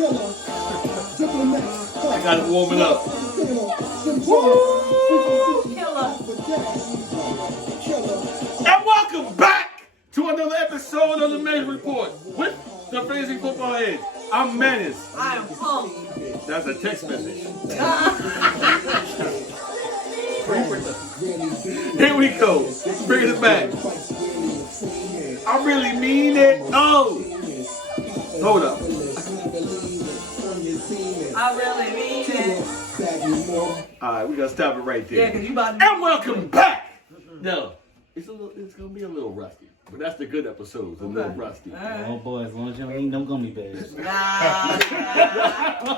I gotta warm it up. And welcome back to another episode of the Men's Report with the Fantasy Football Head. I'm Menace. I am Punk. That's a text message. Here we go. Bring it back. I really mean it. Oh. Hold up. I really mean it. Alright, we gotta stop it right there. Yeah, because you about to... And welcome back! No, it's gonna be a little rusty. But that's the good episodes, a little rusty. Right. Oh boy, as long as you don't eat no gummy bears. Nah. First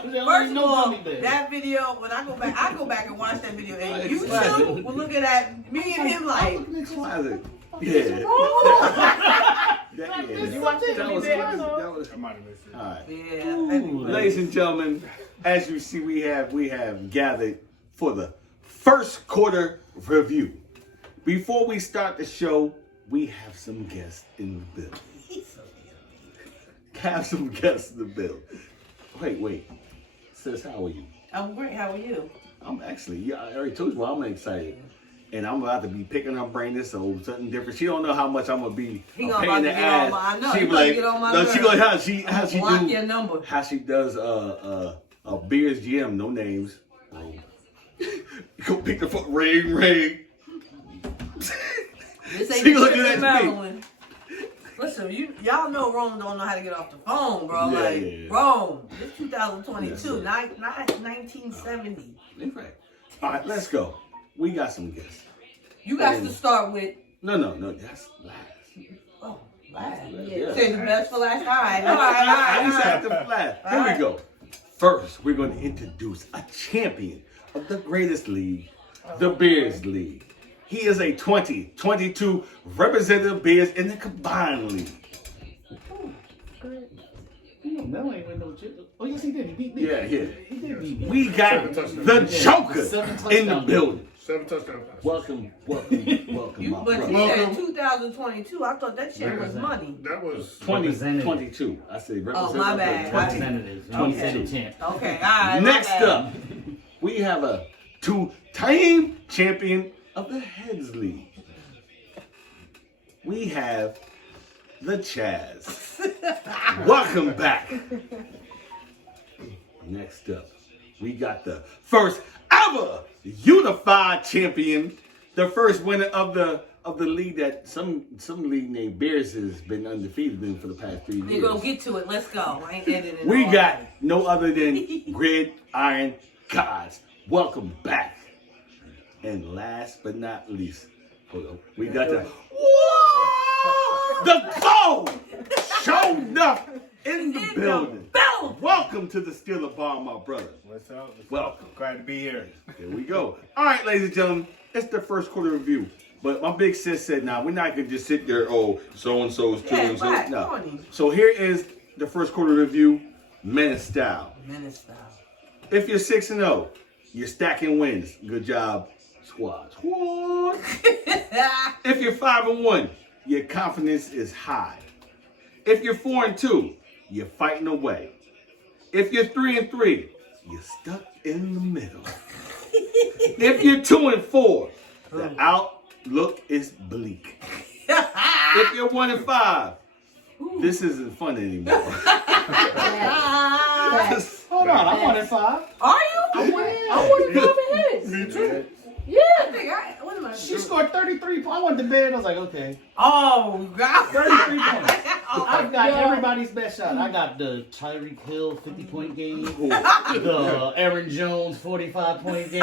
of no all, gummy bears. that video, when I go back and watch that video, and you two were looking at me and him like... Classic. Yeah. You watched it? That was I might have missed it. alright. Yeah. Ladies and gentlemen, as you see, we have gathered for the first quarter review. Before we start the show, we have some guests in the building. Wait. Sis, how are you? I'm great. How are you? I'm actually, yeah, I already told you I'm excited. And I'm about to be picking her brain this so something different. She don't know how much I'm gonna be He a gonna pain in about the to get on ass. my- I know, She he be gonna like, get on my no, she nerves. like how she Block do your number. how she does a Beers GM, no names. Go pick the fuck ring. This ain't She the looking trip at to me. Maryland. Listen, y'all know Rome don't know how to get off the phone, bro. Yeah, like, yeah. Rome, it's 2022, Yes, sir. not 1970. In fact, all right, let's go. We got some guests. You guys to start with, No, that's last. oh, last. Yeah. Say the best for last. All right. I said the last. Here we go. First, we're going to introduce a champion of the greatest league, the Bears League. He is a 2022 representative Bears in the combined league. No, ain't with no chip. Oh yes, he did. He beat me. Yeah. He did beat me. We got the Joker in the building. 7 touchdown passes. Welcome, You, my but brother. you said 2022. I thought that shit was money. That was 2022. I said representative. Oh, my bad. 20. Representatives. Okay. He said the champ. Okay, all right. Next my bad. up, we have a two-time champion of the Heads League. We have the Chaz. Welcome back. Next up, we got the first ever unified champion, the first winner of the league that some league named Bears has been undefeated in for the past 3 years. We're going to get to it. Let's go. I ain't editing We all got that. no other than Gridiron Gods. Welcome back. And last but not least, hold on, we got the gold showed up in the building. Welcome to the Steeler Bar, my brother. What's up? Welcome. Glad to be here. Here we go. All right, ladies and gentlemen, it's the first quarter review. But my big sis said, nah, we're not going to just sit there, so-and-so is 2 and so. right, No. corny. So here is the first quarter review, Menace style. Menace style. If you're 6-0, you're stacking wins. Good job, squad. If you're 5-1, your confidence is high. If you're 4-2, you're fighting away. If you're 3-3, you're stuck in the middle. If you're 2-4, the outlook is bleak. If you're 1-5, this isn't fun anymore. Hold on, I'm 1-5. Are you? Me too. What am I? She scored 33 points. I went to bed. I was like, okay. Oh, God. 33 points. I've got everybody's best shot. I got the Tyreek Hill 50-point game, the Aaron Jones 45-point game,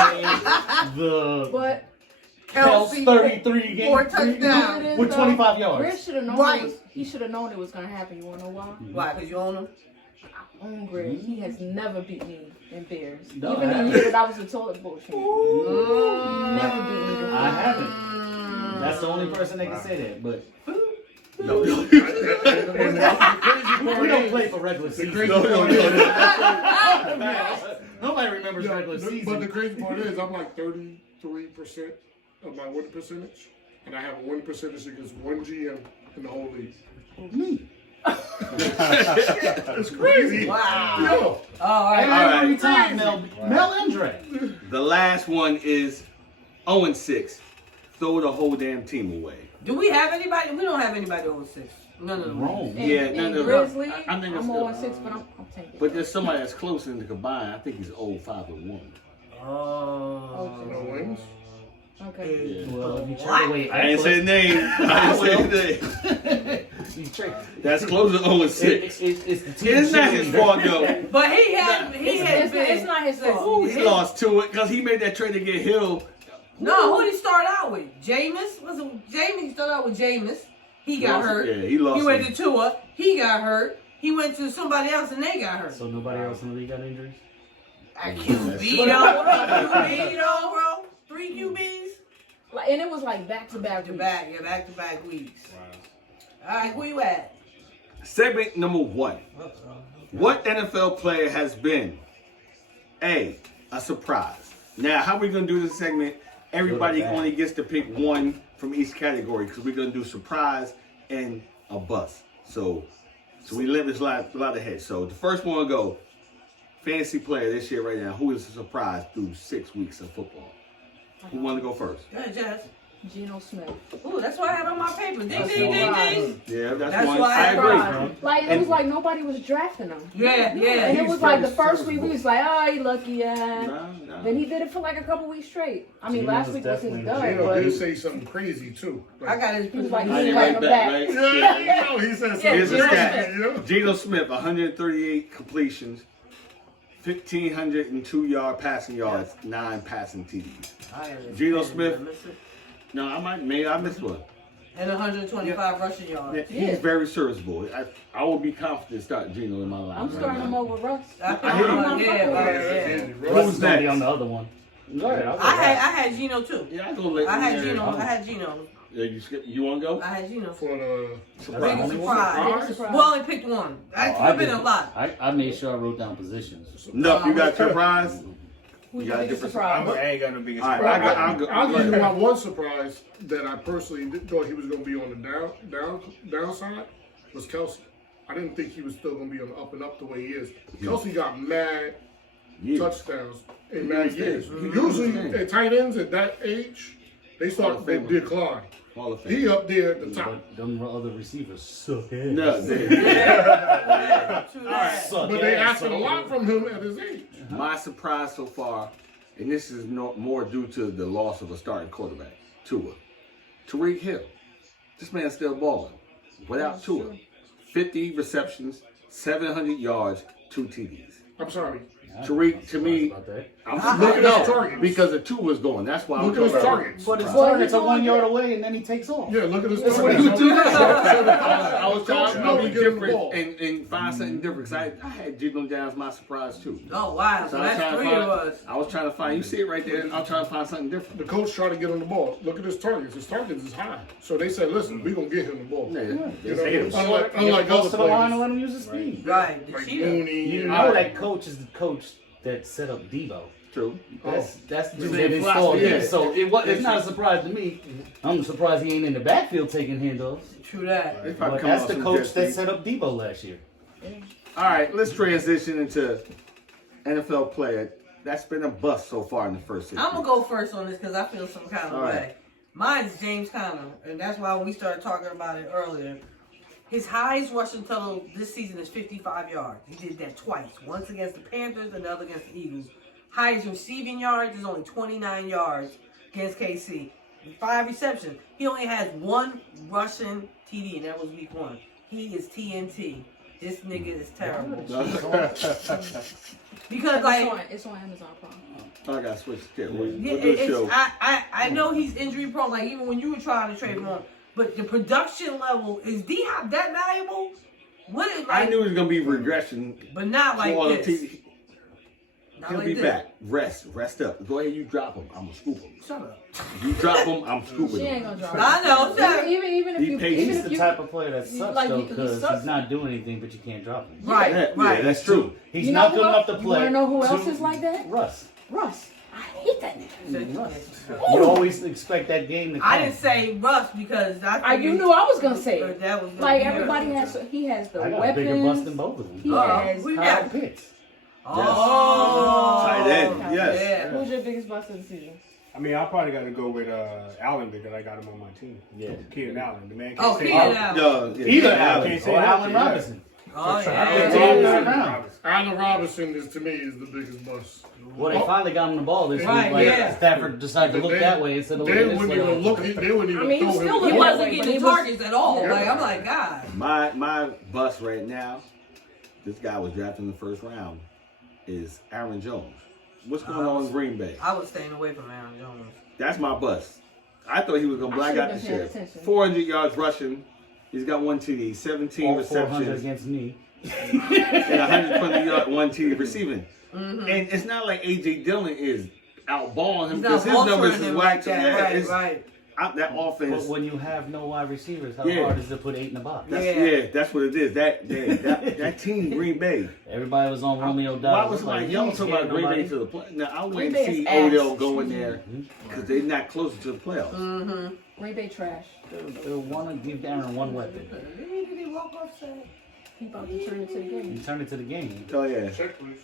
the But Kels 33 game 4 touchdowns. with 25 Chris yards. should have known. Right. He should have known it was gonna happen. You wanna know why? Why? Because you own them? Greg, he has never beat me in Bears. No, Even I the haven't. year that I was a toilet bowl champion. Never beat me. I haven't. That's the only person that can say that. But No. we don't play for regular season. Nobody remembers regular But the season. crazy part is, I'm like 33% of my winning percentage, and I have a winning percentage against one GM in the whole league. Me. It's crazy. Wow. Yo, all right. Every right. time, Mel Andre. The last one is 0-6. Throw the whole damn team away. Do we have anybody? We don't have anybody over 6. No. Wrong. Yeah, in no. Grizzly, I think it's I'm still- 0-6, but I'm taking it. But there's somebody that's closer in the combine. I think he's 0-5-1. Oh. No wings. Okay. Yeah. Well, if you trade away I ain't say the name. I ain't say the name. You trade. That's closer to 0-6. It's the team. It's not his fault though. But he had It's been. not his fault. He lost to it because he made that trade to get Hill. No, who did he start out with? Jameis? Was it Jameis? He started out with Jameis. He got Lost- hurt. yeah, he lost He went him. to Tua. He got hurt. He went to somebody else and they got hurt. So nobody else in the league got injuries? QB though, bro. 3 QBs. Like, and it was like back-to-back weeks. Back-to-back weeks. All right, where you at? Segment number 1. What NFL player has been a surprise? Now, how we gonna do this segment? Everybody only gets to pick one from each category because we're gonna do surprise and a bust. So we limit a lot ahead. So the first one will go fantasy player this year right now. Who is a surprise through 6 weeks of football? Who want to go first? Go ahead, Jess. Geno Smith. Ooh, that's what I had on my paper. Ding, That's ding, ding, right. ding. Yeah, that's That's one. why I I agree. Surprise. Like, it And- was like nobody was drafting him. Yeah. And it He's was like the very first week we was like, oh, he lucky, yeah. No. Then he did it for like a couple weeks straight. I mean, Geno last was week was his definitely- dud, Geno but did say something crazy too. I got his he was like, I he didn't like write him that, back. right? Yeah, you know, he said something. Here's a Geno stat. Yeah. Geno Smith, 138 completions, 1,502 yard passing yards, 9 passing TDs. Geno Smith. No, I missed one. And 125 rushing yards. Yeah, he's very serviceable. I will be confident starting Geno in my life. I'm starting him over Russ. I hear you. I'm yeah, fucking with yeah. it. Who's Who's gonna be next? on the other one? Go ahead. I'll go I back. had Geno too. Yeah, I go late. I had Geno. Yeah, you want to go? I had Geno. For the That's the Biggest only one? surprise. Surprise. Well, I picked one. I Oh, could have been a lot. I made sure I wrote down positions. No, you got your prize. Who's You your got a biggest different surprise? I ain't got no biggest All right, surprise. I'll give you go my ahead. one surprise that I personally thought he was going to be on the downside was Kelsey. I didn't think he was still going to be on the up and up the way he is. Kelsey got mad Yeah. touchdowns in mad years. Mm-hmm. Usually at tight ends at that age, they start to decline. Hall of He Fame. up there at the top. But them other receivers suck ass. No, they- True that. Suck But they ass. asking a lot from him at his age. my surprise so far, and this is more due to the loss of a starting quarterback, Tua. Tariq Hill. This man's still balling. Without Tua. 50 receptions, 700 yards, 2 TDs. I'm sorry. Tariq, to me, About that. I'm Look at no, his targets. because the 2 was going. That's why I'm Look at his talking about- targets. But his Well, target's he's are 1 on yard the- away and then he takes off. Yeah, look at his That's targets. what he would do. I I was trying to know be he get him the different ball. and find something different. 'Cause I had Geno down as my surprise too. Oh, wow. So I was that's trying to 3 find- of us. I was trying to find. You see it right there. I'm trying to find something different. The coach tried to get him the ball. Look at his targets. His targets is high. So they said, listen, we're going to get him the ball. Yeah, You know, they hit him. unlike Close other to the line and players. let him use his speed. Right. The Like cheetah. Mooney. You and- know that coach is the coach that set up Debo. True. That's The the same installed philosophy, him. yeah. So it's not a surprise to me. I'm surprised he ain't in the backfield taking handoffs. True that. They probably But come that's off the some coach jet that sweep. set up Debo last year. All right, let's transition into NFL player that's been a bust so far in the first 6 I'm going weeks. to go first on this because I feel some kind of All way. right. Mine is James Conner. And that's why when we started talking about it earlier. His highest rushing total this season is 55 yards. He did that twice. Once against the Panthers and the other against the Eagles. Highest receiving yards is only 29 yards against KC. 5 receptions. He only has 1 rushing TD, and that was week 1. He is TNT. This nigga is terrible. Because like It's on Amazon Prime. I gotta switch to we'll yeah, do a show. I know he's injury prone. Like even when you were trying to trade him on, but the production level is D-Hop that valuable? What is I like? knew it was gonna be regression. But not like for this. Not He'll like be this. back. Rest up. Go ahead, you drop him. I'm gonna scoop him. Shut up. You drop him, I'm scooping She ain't him. gonna drop I know. Shut up. Even if Be you, patient. even He's if the you, type of player that sucks like, though he because sucks. he's not doing anything, but you can't drop him. Right, Yeah, right. that's true. He's You know not who good else- enough to you play. wanna know who else to- is like that? Russ. Russ. I hate that nigga. Russ. You always expect that game to come. I didn't say Russ because You knew I was gonna say it. That was gonna Like be everybody yours. he has the I got a bigger bust than weapons. both of them. He Uh-oh. has We Kyle got- Pitts. Oh, Tight end, yes. Yeah. Who's your biggest bust of the season? I mean, I probably got to go with Allen because I got him on my team. Yeah. Keenan Allen, the man. Can't Oh, say Keenan no. Allen. Yeah, Either yeah. Allen Can't say or that, Allen yeah. Robinson. Oh, Yeah. yeah. Allen Robinson is to me is the biggest bust. Well, they finally got him the ball this Right, week. Like, yeah. Stafford decided to look They- that way instead of They looking this wouldn't way. even look. They wouldn't even I mean, he was throw still him. He Yeah, wasn't but getting he the was- targets at all. Yeah. Like, I'm like, God. My bust right now, this guy was drafted in the first round, is Aaron Jones. What's going on in Green Bay? I was staying away from Aaron Jones. That's my bust. I thought he was going to black out the should've been paying shit. attention. 400 yards rushing. He's got 1 TD, 17 All 400 receptions, against me. and 120 yards, 1 TD receiving. Mm-hmm. And it's not like A.J. Dillon is outballing him He's because not his numbers altering is him whack like too. that. Yeah, Right, it's, right. that But offense. when you have no wide receivers, how Yeah. hard is it to put 8 in the box? That's, Yeah. yeah, that's what it is. That team, Green Bay. Everybody was on Romeo Why Dobbs. was like y'all talking about Green Bay to the play? Now I Green wouldn't Bay see is ass. Odell go in there because they're not closer to the playoffs. Mm-hmm. Green Bay trash. They want to give Aaron one weapon. Did he walk off set? He about to turn into the You game. turn it to the game. Oh yeah, Check, please.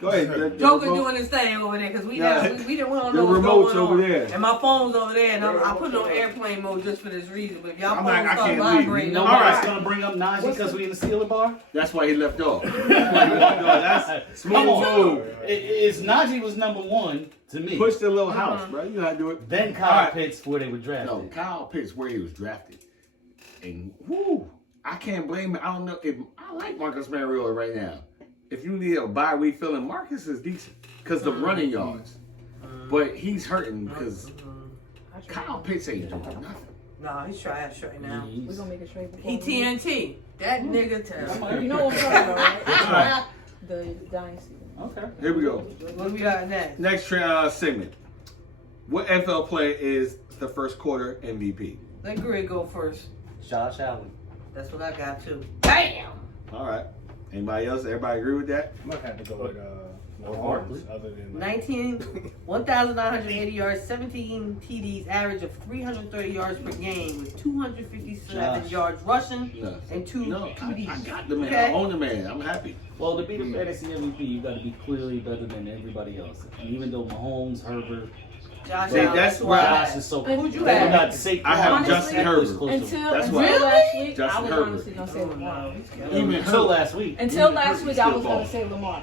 go ahead. Joker doing his thing over there because we Yeah. we didn't want to The know what's remote's going over on. there. And my phone's over there, and I put it on airplane mode just for this reason. But if y'all I'm phones like, I start can't leave. vibrating, You know All why right. it's going to bring up Najee because we in the Steeler bar? That's why he left off. That's why he walked off. That's smooth Come on. move. It's Najee was number 1 to me. Push the little house, bro. You know how to do it. Then All Kyle right. Pitts where they were drafted. No, Kyle Pitts where he was drafted, and whoo, I can't blame him. I don't know if I like Marcus Mariota right now. If you need a bye week feeling, Marcus is decent because the running yards, but he's hurting because Kyle Pitts ain't doing nothing. no, he's trash right now. We're gonna make it straight before He TNT. That nigga terrible. You know what I'm talking about, right? All right, The dynasty. Okay. here we go. What we got next? Next segment. What NFL player is the first quarter MVP? Let Greg go first. Josh Allen. That's what I got too. Bam! All right. Anybody else? Everybody agree with that? I'm gonna have to go with Barkley. Mahomes, other than 1,980 yards, 17 TDs, average of 330 yards per game with 257 Josh. yards rushing No. and 2 No, TDs. I got the man. Okay. I own the man. I'm happy. Well, to be the fantasy MVP, you got to be clearly better than everybody else. And even though Mahomes, Herbert, Josh See, Allen, that's who where I Josh had. is so Who'd you They have? got Saquon. I have Honestly, Justin That was Herbert. close to- Until That's until why- last week, Justin I was Herbert. honestly gonna say Lamar. Even Until last week. Until last Herbert week, still I was ball. gonna say Lamar.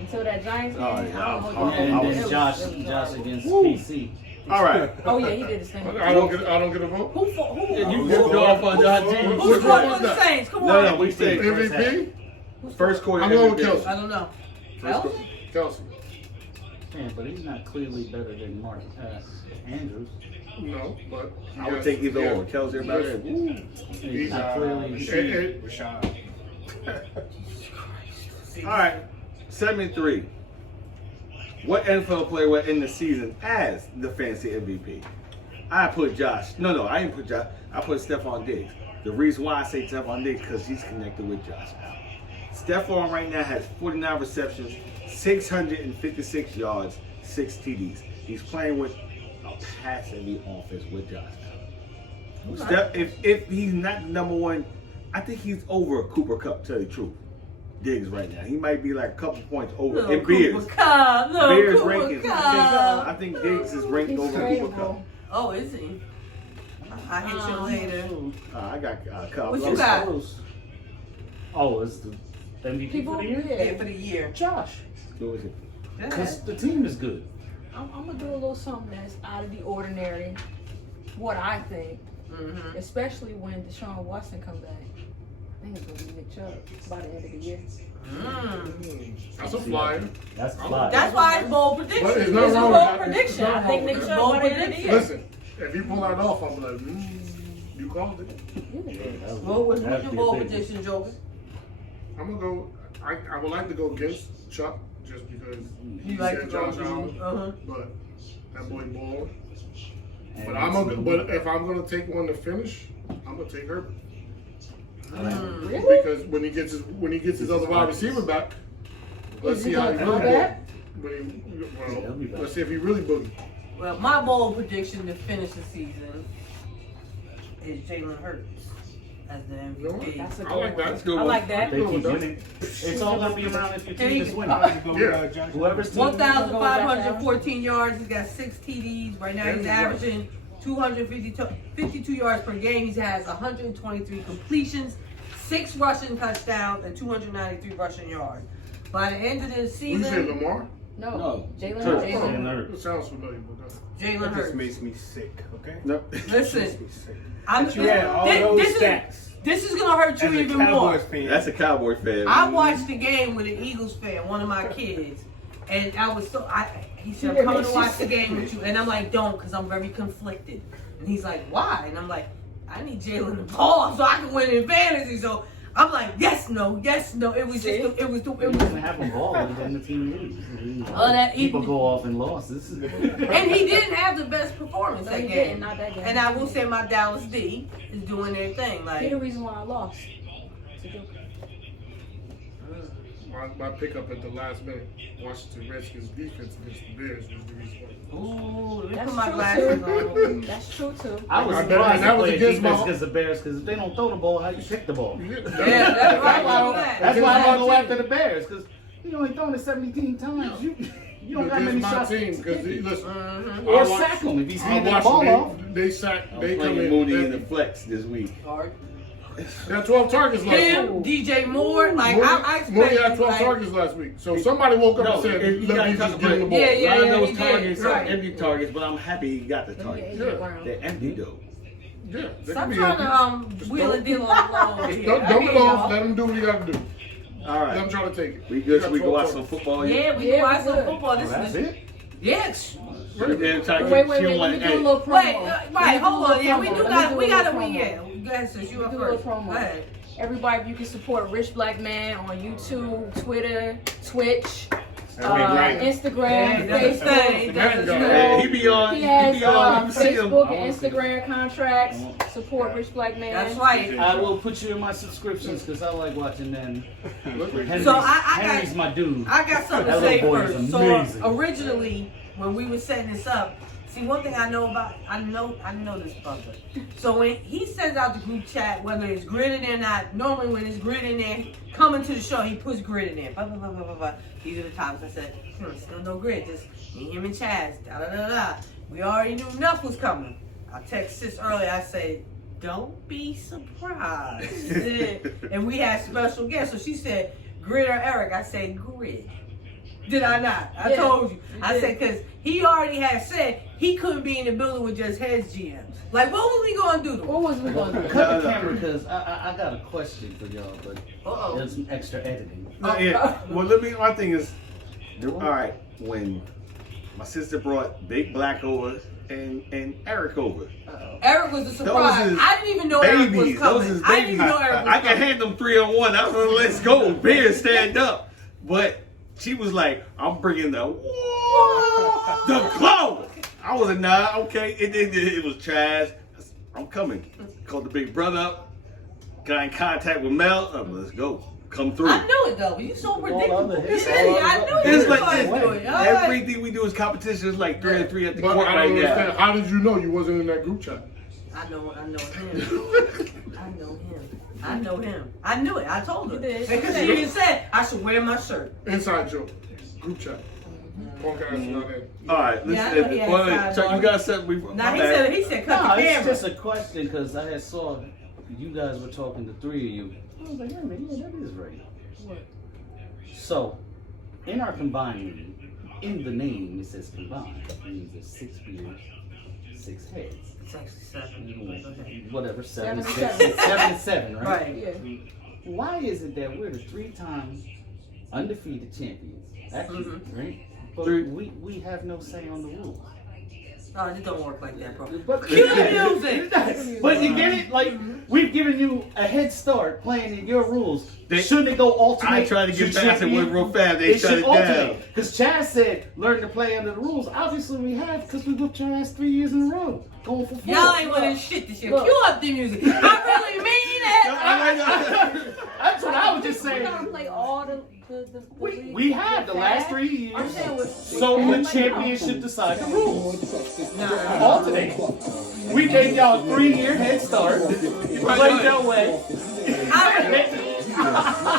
Until that Giants game, Oh, I yeah. don't know. Oh, And I then was- Josh against KC. All right. Oh yeah, he did his thing. I don't get a vote. Who You go off on John G. Who's Which going one for was the that? Saints? Come No, on. no, we say MVP? first quarter I'm going with MVP. Kelsey. I don't know. First quarter. Kelsey. Man, but he's not clearly better than Mark Andrews. No, but I would take either or. Kelsey or better. He's not clearly. Rashad. All right. Segment 3. What NFL player will end the season as the fantasy MVP? I put Josh. No, I didn't put Josh. I put Stephon Diggs. The reason why I say Stephon Diggs because he's connected with Josh Allen. Stephon right now has 49 receptions, 656 yards, 6 TDs. He's playing with a pass-heavy offense with Josh Allen. If he's not number one, I think he's over Cooper Kupp, to tell you the truth. Diggs right now. He might be like a couple points over. Little And Beers. Cooper Kupp, little Bears Cooper rankings. Kupp. I think Diggs is ranked He's over Cooper Kupp. tradable. Oh, is he? I hit you later. I got Kupp. What you got? Oh, it's the MVP People, for the year? Yeah, for the year. Josh. Who is it? Go Because ahead. the team is good. I'm gonna do a little something that's out of the ordinary. What I think, Mhm. especially when Deshaun Watson comes back. I think it's gonna be Nick Chubb by the end of the year. Mm. That's a flyer. That's fly. That's why it's bold prediction. But It's there's a nothing It's a wrong bold with bold that. prediction. I think Nick Chubb Bold by the end of the year. Listen, if you pull that off, I'm like, you called it. What's That'd your be bold big. prediction, Joker? I'm gonna go. I would like to go against Chuck just because You he like said to go Josh Allen, Uh-huh. but that boy balling. And But but if I'm gonna take one to finish, I'm gonna take Herbert Really? because when he gets his other wide receiver back, let's Is see he how he gonna really come back? He'll be back. let's see if he really boogie. Well, my bold prediction to finish the season is Jalen Hurts as the You know what? MVP. That's a I good like one. that. That's a good I one. like that. They keep winning. It's all gonna be around if your team is winning. Go with, Josh. Whoever's team. 1,514 yards. He's got 6 TDs. Right now he's averaging 252 yards per game. He has 123 completions, 6 rushing touchdowns, and 293 rushing yards. By the end of the You said season, Lamar? No. No. Jalen Hurts. Hurts. Jalen Hurts. It sounds familiar, but Jalen That just Hurts. makes me sick. Okay. Nope. Listen, Makes me sick. I'm, But you had all those stats. this is gonna hurt you As a even more. Cowboys fan, That's a Cowboy fan. I watched the game with an Eagles fan, one of my kids, and I was so he said, "I'm coming to watch the game with you," and I'm like, "Don't," because I'm very conflicted. And he's like, "Why?" And I'm like, "I need Jalen to ball so I can win in fantasy." So I'm like, "Yes, no, yes, no." It was just, it was. You can have a ball and the team loses. Oh, that People even- go off and losses. And he didn't have the best performance No, that he game. didn't, not that game. And I will say my Dallas D is doing their thing. He Like, the reason why I lost. my pickup at the last minute, Washington Redskins defense against the Bears was the reason why. ooh, let me That's put my true, glasses too. on. That's true too. I was I bet- surprised and that they was played against defense my- against the Bears because if they don't throw the ball, how you pick the ball? Yeah, that's right. That's why I don't go Against my after the Bears because you only throwing it 17 times. You don't got Against many my shots. team, because listen, Or I watched- sack him if he's I handing the watched ball them, off. they sack, I'm they come playing in. Mooney in They the flex this week. had 12 targets last Him, week. DJ Moore, like Mooney, I expect. Mooney had 12 like, targets last week. So somebody woke up No, and said, if you let gotta me talk just give him the about ball. Yeah, a lot of yeah, those he did, targets are right. empty targets, but I'm happy he got the Yeah, targets. AJ Brown. They're empty though. Yeah, they Stop can be trying empty. to wheel and deal on the low here. Don't I dump hear it off. y'all. Let him do what he got to do. All Let him right. try to take it. We good? He So we got can 12 watch some targets. football yet? Yeah, we Yeah, can watch we some good. football. This That's is it. yes. We damn trying to Wait, get let Q1 me do a eight. little promo. Wait, Let me right, do a hold little on. Yeah, we promo. do Let me got do we a got to little win. promo. Yeah, go ahead, sis. You Let up me do a first. little promo. Go ahead. Everybody, you can support Rich Black Man on YouTube, Twitter, Twitch, Right. Instagram, Yeah, that's his Facebook. thing. That's his Yeah, thing. Yeah, he be on. He has be on. You see him. Facebook I and wanna see him. Instagram contracts. Support Rich Black Man. That's right. I will put you in my subscriptions because I like watching them. Henry's, So I got- Henry's my dude. I got something That to say little boy is first. So amazing. originally, when we were setting this up, see one thing I know about I know this brother. So when he sends out the group chat, whether it's grid in there or not, normally when it's grid in there, coming to the show, he puts grid in there. Blah, blah, blah, blah, blah, blah. These are the topics. I said, still no grid, just me, him, and Chaz. Da da da da. We already knew enough was coming. I text sis earlier. I said, don't be surprised. And we had special guests. So she said, Grid or Eric? I said, Grid. Did I not? I Yeah, told you. you I did. said, because he already had said he couldn't be in the building with just heads GM. Like, what was we going to do to him? What was we going to do? Cut the camera because I got a question for y'all, but Uh-oh. there's some extra editing. No, yeah. Well, let me. My thing is, all right. When my sister brought Big Black over and Eric over, Eric was the surprise. Those is I didn't even know Eric was babies. coming. Those is I didn't babies. even know Eric was I can coming. hand them 3-on-1. I was like, let's go. Bear, stand up. But she was like, I'm bringing the glow. I was like, nah, okay. It was Chaz. I'm coming. Called the big brother up. Got in contact with Mel. Let's go. Come through. I knew it though. You so predictable. other hits. Yeah, I knew you It's was like going to do this. it. All right. Everything we do is competition. It's like 3-3 at the But court I right don't understand. now. How did you know you wasn't in that group chat? I know him. I know him. I knew it. I told her. You did. Because she even said I should wear my shirt. Inside joke. Group chat. Punk ass not in. All right, Yeah, I know he had listen. sidebar. So you got something? Now he said cut No, the it's camera. just a question because I had saw you guys were talking to three of you. I was like, yeah, man, yeah, that is right. What? So, in our combined meeting, in the name it says combined. It means there's 6 beers, 6 heads. It's actually 7. Okay. Whatever, 7 7 6, to 7. 7 to 7, right? Right. Yeah. Why is it that we're the 3-time undefeated champions? Actually, right? But we have no say on the rules. No, it don't work like that, bro. But Cue the music. But you get it? Like, we've given you a head start playing in your rules. They- Shouldn't it go alternate? I tried to get Should Bassett champion- with real fast. They It shut should it down. alternate. Because Chaz said, learn to play under the rules. Obviously, we have, because we whooped your ass 3 years in a row. Going for 4. Y'all ain't winning shit this year. Look. Cue up the music. I really mean it. That's what I was just We're saying. gonna play all the We had the last 3 years. I'm saying with So the championship decided the rules. Alternate. We gave y'all a 3-year head start. You played your way.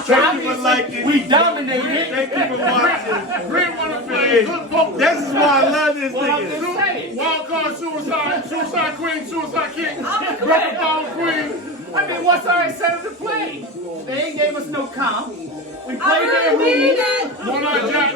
Thank you for liking. We dominated. Thank you for watching. Green want to play good poker. This is why I love this Well, I'm nigga. just saying. Wild card, suicide queen, suicide king, I'm a rubber ball queen. I mean, what's our incentive to play? They ain't gave us no comp. We I played their really mean rules. it. One-eye jack,